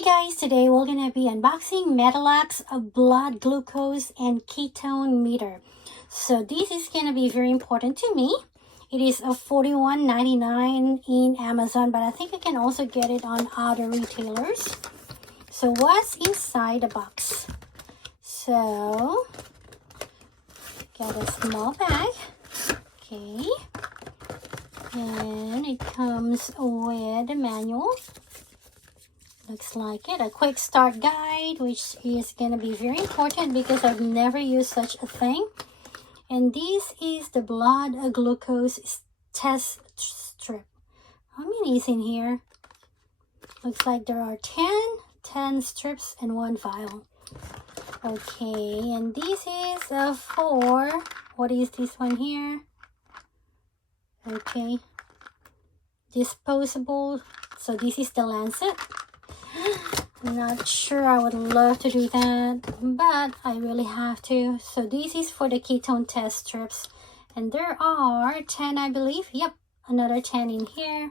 Hey guys, today we're going to be unboxing Medilax, a blood glucose and ketone meter. So this is going to be very important to me. It is a $41.99 in Amazon, but I think I can also get it on other retailers. So what's inside the box? So, got a small bag. Okay. And it comes with a manual. Looks like it. A quick start guide, which is going to be very important because I've never used such a thing. And this is the blood glucose test strip. How many is in here? Looks like there are 10 strips and 1 vial. Okay, and this is for, what is this one here? Okay, disposable. So this is the Lancet. I'm not sure I would love to do that, but I really have to. So this is for the ketone test strips, and there are 10, I believe. Yep, another 10 in here.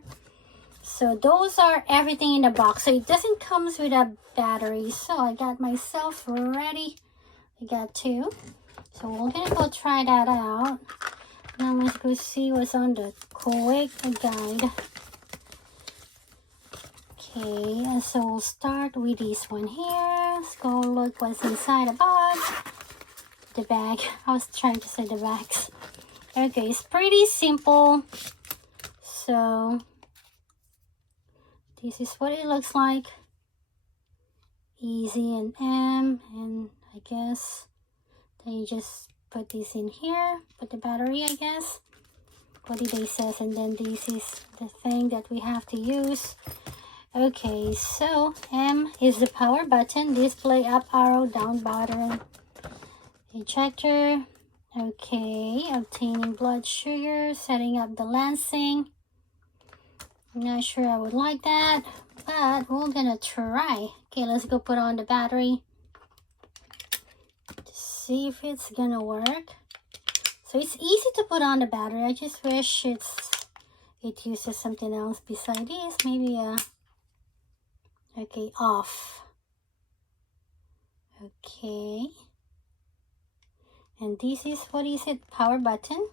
So those are everything in the box. So it doesn't come with a battery. So I got myself ready. I got 2. So we're gonna go try that out. Now let's go see what's on the quick guide. Okay, so we'll start with this one here. Let's go look what's inside the box. The bag. I was trying to say the bags. Okay, it's pretty simple. So, this is what it looks like. Easy and M. And I guess then you just put this in here. Put the battery, I guess. What did they say? And then this is the thing that we have to use. Okay, so M is the power button, display up arrow, down button, ejector. Okay, obtaining blood sugar, setting up the lancing. I'm not sure I would like that, but we're gonna try. Okay, let's go put on the battery to see if it's gonna work. So it's easy to put on the battery. I just wish it uses something else beside this, maybe a okay, off. Okay. And this is, what is it? Power button.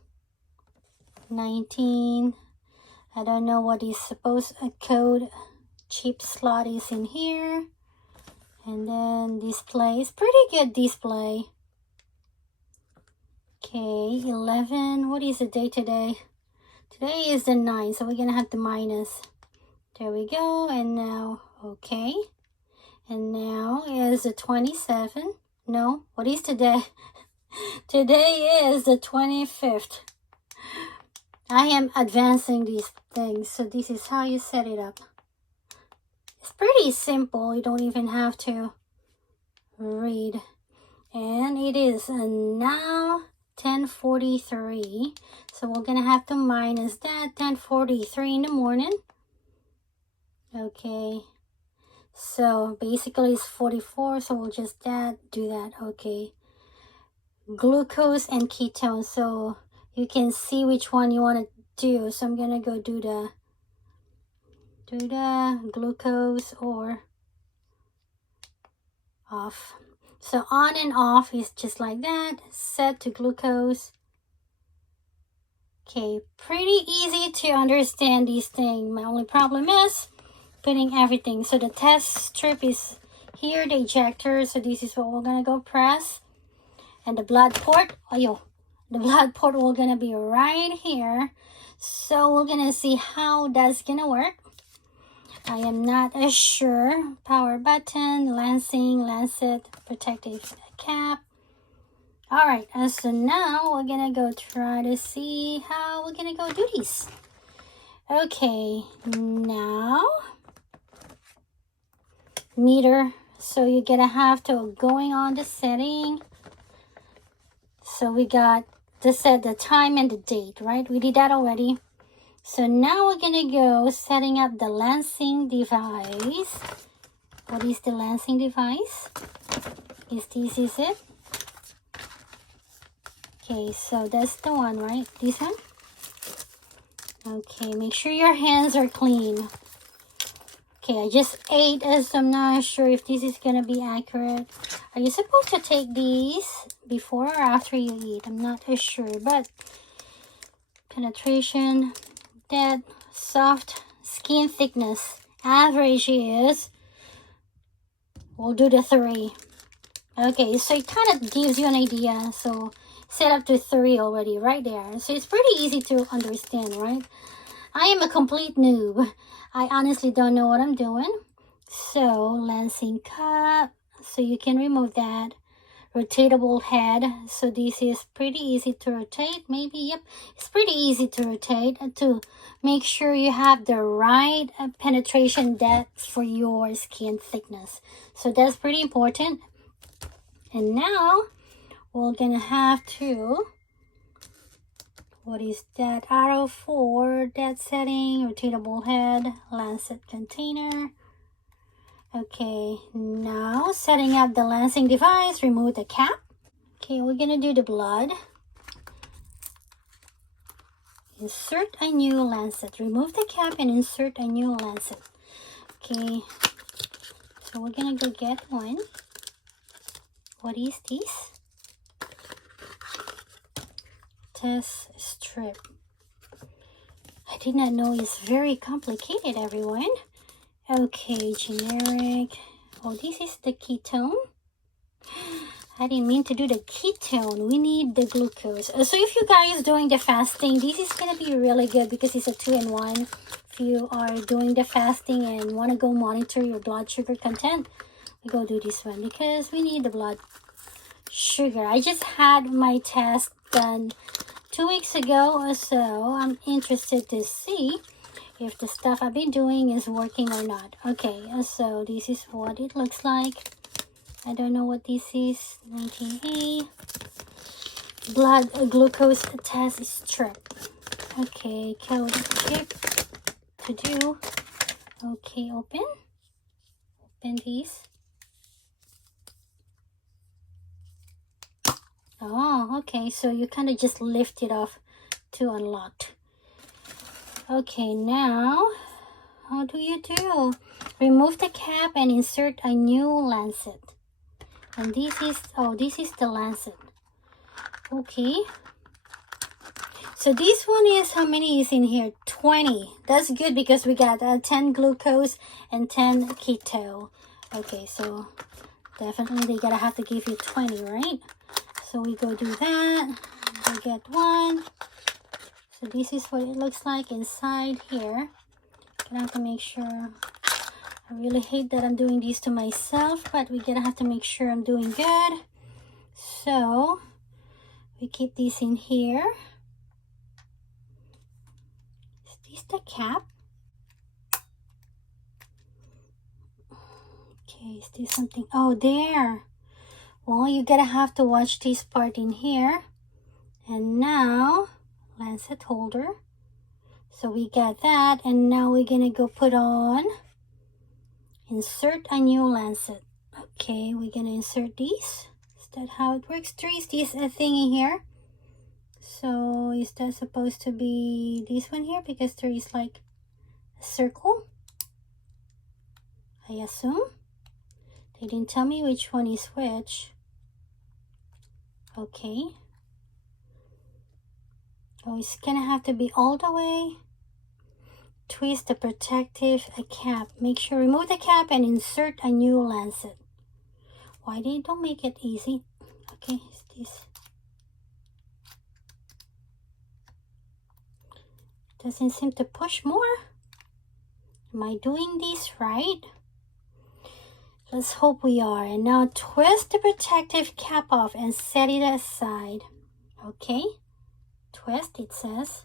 19. I don't know what is supposed, a code chip slot is in here. And then display is pretty good display. Okay, 11. What is the date today? Today is the 9th, so we're gonna have the minus. There we go. And now, okay. And now is the 27. No, what is today? Today is the 25th. I am advancing these things. So this is how you set it up. It's pretty simple. You don't even have to read. And it is now 10:43. So we're going to have to minus that. 10:43 in the morning. Okay, so basically it's 44, so we'll just do that. Okay, glucose and ketone, so you can see which one you want to do. So I'm gonna go do the glucose or off. So on and off is just like that. Set to glucose. Okay, pretty easy to understand these things. My only problem is putting everything. So the test strip is here, the ejector. So this is what we're gonna go press. And the blood port, the blood port we're gonna be right here. So we're gonna see how that's gonna work. I am not as sure. Power button, Lancet, protective cap. Alright, so now we're gonna go try to see how we're gonna go do this. Okay, now meter, so you're gonna have to going on the setting. So we got to set the time and the date, right? We did that already. So now we're gonna go setting up the lancing device. What is the lancing device? This is it? Okay, so that's the one, right? This one? Okay, make sure your hands are clean. Okay, I just ate, so I'm not sure if this is gonna be accurate. Are you supposed to take these before or after you eat? I'm not sure, but penetration, that soft skin thickness, average is, we'll do the 3. Okay, so it kind of gives you an idea. So set up to 3 already right there. So it's pretty easy to understand, right? I am a complete noob. I honestly don't know what I'm doing. So lancing cup, so you can remove that. Rotatable head, so this is pretty easy to rotate. Maybe, yep, it's pretty easy to rotate to make sure you have the right penetration depth for your skin thickness. So that's pretty important. And now we're gonna have to, what is that, arrow for that setting, rotatable head, lancet container. Okay, now setting up the lancing device, remove the cap. Okay, we're gonna do the blood. Insert a new lancet. Remove the cap and insert a new lancet. Okay, so we're gonna go get one. What is this? Test strip. I did not know it's very complicated, everyone. Okay, generic. Oh, this is the ketone. I didn't mean to do the ketone. We need the glucose. So if you guys doing the fasting, this is going to be really good because it's a 2-in-1. If you are doing the fasting and want to go monitor your blood sugar content, we go do this one because we need the blood sugar. I just had my test done 2 weeks ago, so I'm interested to see if the stuff I've been doing is working or not. Okay, so this is what it looks like. I don't know what this is. 19A. Blood glucose test strip. Okay, code chip to do. Okay, open. Open these. Oh, okay, so you kind of just lift it off to unlock. Okay, now how do you do? Remove the cap and insert a new lancet. And this is, oh, this is the lancet. Okay. So this one is, how many is in here? 20. That's good because we got 10 glucose and 10 keto. Okay, so definitely they gotta have to give you 20, right? So we go do that. We get one. So this is what it looks like inside here. Gonna have to make sure. I really hate that I'm doing this to myself, but we gotta have to make sure I'm doing good. So we keep this in here. Is this the cap? Okay, is this something? Oh, there. Well, you gotta have to watch this part in here. And now, lancet holder. So we got that, and now we're gonna go put on, insert a new lancet. Okay, we're gonna insert these. Is that how it works? There is this thing in here. So is that supposed to be this one here? Because there is like a circle, I assume. They didn't tell me which one is which. Okay. Oh, it's gonna have to be all the way. Twist the protective cap. Make sure remove the cap and insert a new lancet. Why they don't make it easy? Okay, is this? Doesn't seem to push more. Am I doing this right? Let's hope we are. And now twist the protective cap off and set it aside. Okay, twist, it says.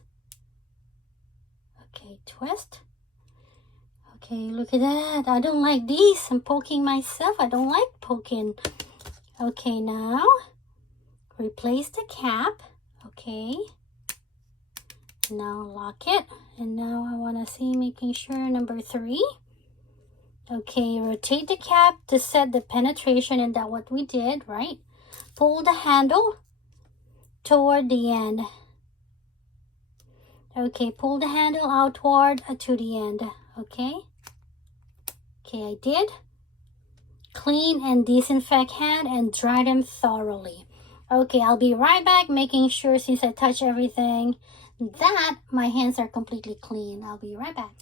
Okay, twist. Okay, look at that. I don't like this. I'm poking myself. I don't like poking. Okay, now replace the cap. Okay, now lock it. And now I want to see, making sure number 3. Okay, rotate the cap to set the penetration, and that's what we did, right? Pull the handle toward the end. Okay, pull the handle outward to the end. Okay, Okay, I did. Clean and disinfect hand and dry them thoroughly. Okay, I'll be right back, making sure since I touch everything that my hands are completely clean. I'll be right back.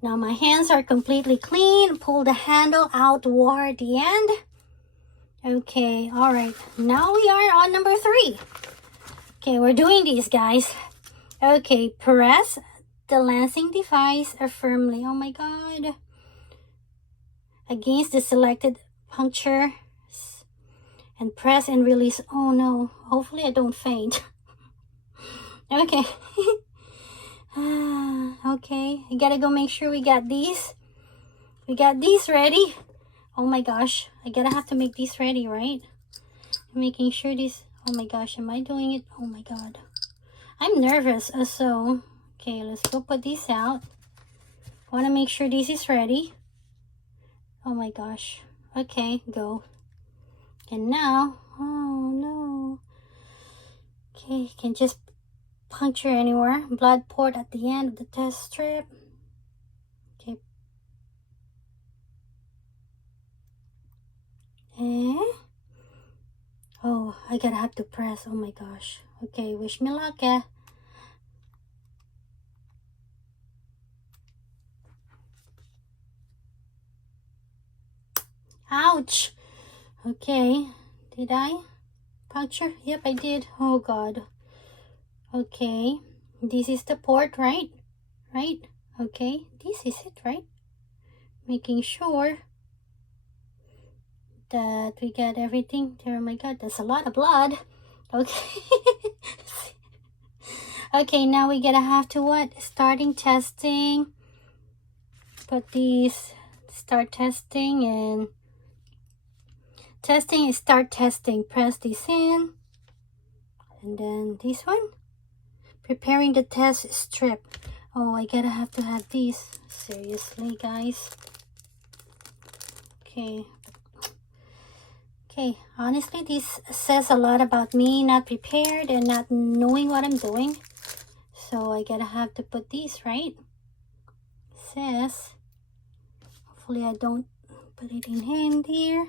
Now my hands are completely clean. Pull the handle out toward the end. Okay, all right. Now we are on number 3. Okay, we're doing these, guys. Okay, press the lancing device firmly. Oh my God. Against the selected puncture. And press and release. Oh no, hopefully I don't faint. Okay. Okay, I gotta go make sure we got these. We got these ready. Oh my gosh, I gotta have to make these ready, right? Making sure these, oh my gosh, am I doing it? Oh my God. I'm nervous, so, okay, let's go put these out. Wanna make sure this is ready. Oh my gosh. Okay, go. And now, oh no. Okay, can just puncture anywhere. Blood poured at the end of the test strip. Okay. Oh, I gotta have to press. Oh my gosh. Okay, wish me luck, eh? Ouch. Okay, did I puncture? Yep, I did. Oh God. Okay, this is the port, right? Right? Okay, this is it, right? Making sure that we get everything there. Oh my God, that's a lot of blood. Okay. Okay, now we gotta have to what? Starting testing. Put these, start testing and testing is start testing. Press this in. And then this one. Preparing the test strip. Oh, I gotta have to have these. Seriously, guys. Okay. Okay, honestly, this says a lot about me not prepared and not knowing what I'm doing. So I gotta have to put these, right? It says, hopefully I don't put it in here.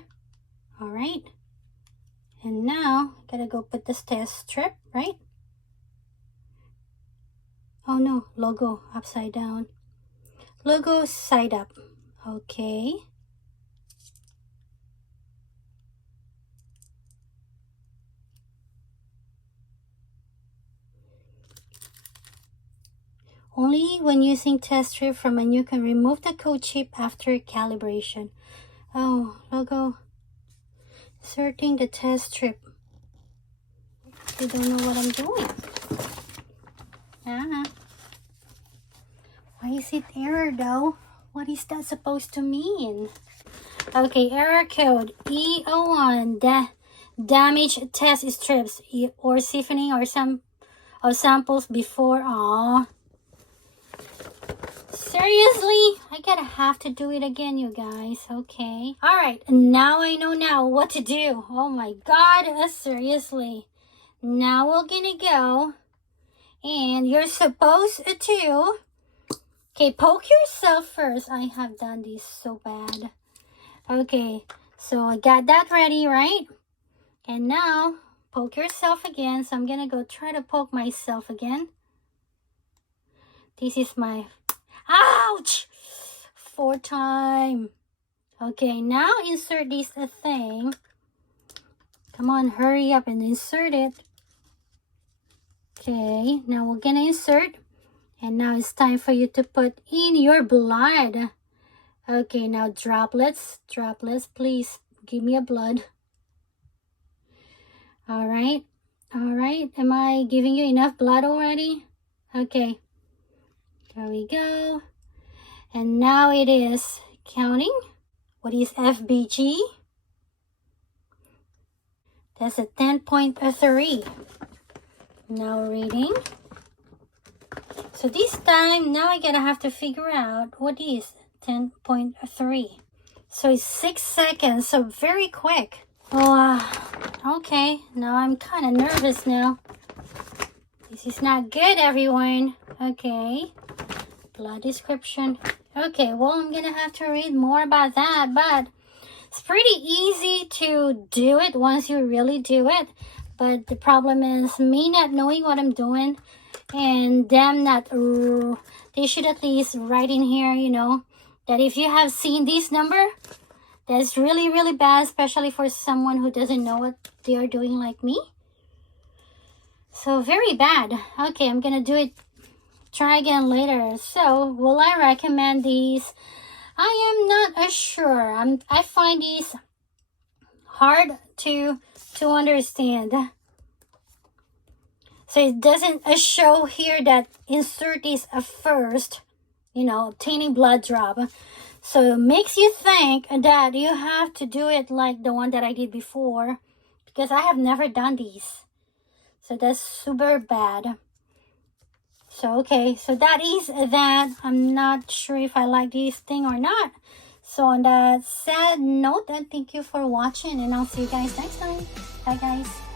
All right. And now I gotta go put this test strip, right? Oh no, logo upside down. Logo side up. Okay. Only when using test strip from menu you can remove the code chip after calibration. Oh, logo. Inserting the test strip. I don't know what I'm doing. Why is it error though? What is that supposed to mean? Okay, error code E01 damage test strips or siphoning or some samples before. Aw. Seriously? I gotta have to do it again, you guys. Okay. Alright, now I know now what to do. Oh my God, seriously. Now we're gonna go. And you're supposed to... Okay, poke yourself first. I have done this so bad. Okay, so I got that ready, right? And now, poke yourself again. So I'm gonna go try to poke myself again. This is my... Ouch! 4th time. Okay, now insert this thing. Come on, hurry up and insert it. Okay, now we're gonna insert. And now it's time for you to put in your blood. Okay, now droplets. Droplets, please give me a blood. Alright. Alright, am I giving you enough blood already? Okay. There we go. And now it is counting. What is FBG? That's a 10.3. Now reading. So this time, now I gotta have to figure out what is 10.3. So it's 6 seconds, so very quick. Oh, okay. Now I'm kind of nervous now. This is not good, everyone. Okay. Blood description. Okay, well, I'm gonna have to read more about that, but it's pretty easy to do it once you really do it. But the problem is me not knowing what I'm doing, and them not, they should at least write in here, you know, that if you have seen this number, that's really, really bad, especially for someone who doesn't know what they are doing like me. So very bad. Okay, I'm gonna do it, try again later. So will I recommend these? I am not sure. I find these hard to understand. So it doesn't show here that insert is a first, you know, obtaining blood drop. So it makes you think that you have to do it like the one that I did before, because I have never done these. So that's super bad. So, okay, so that is that. I'm not sure if I like this thing or not. So on that sad note, thank you for watching, and I'll see you guys next time. Bye, guys.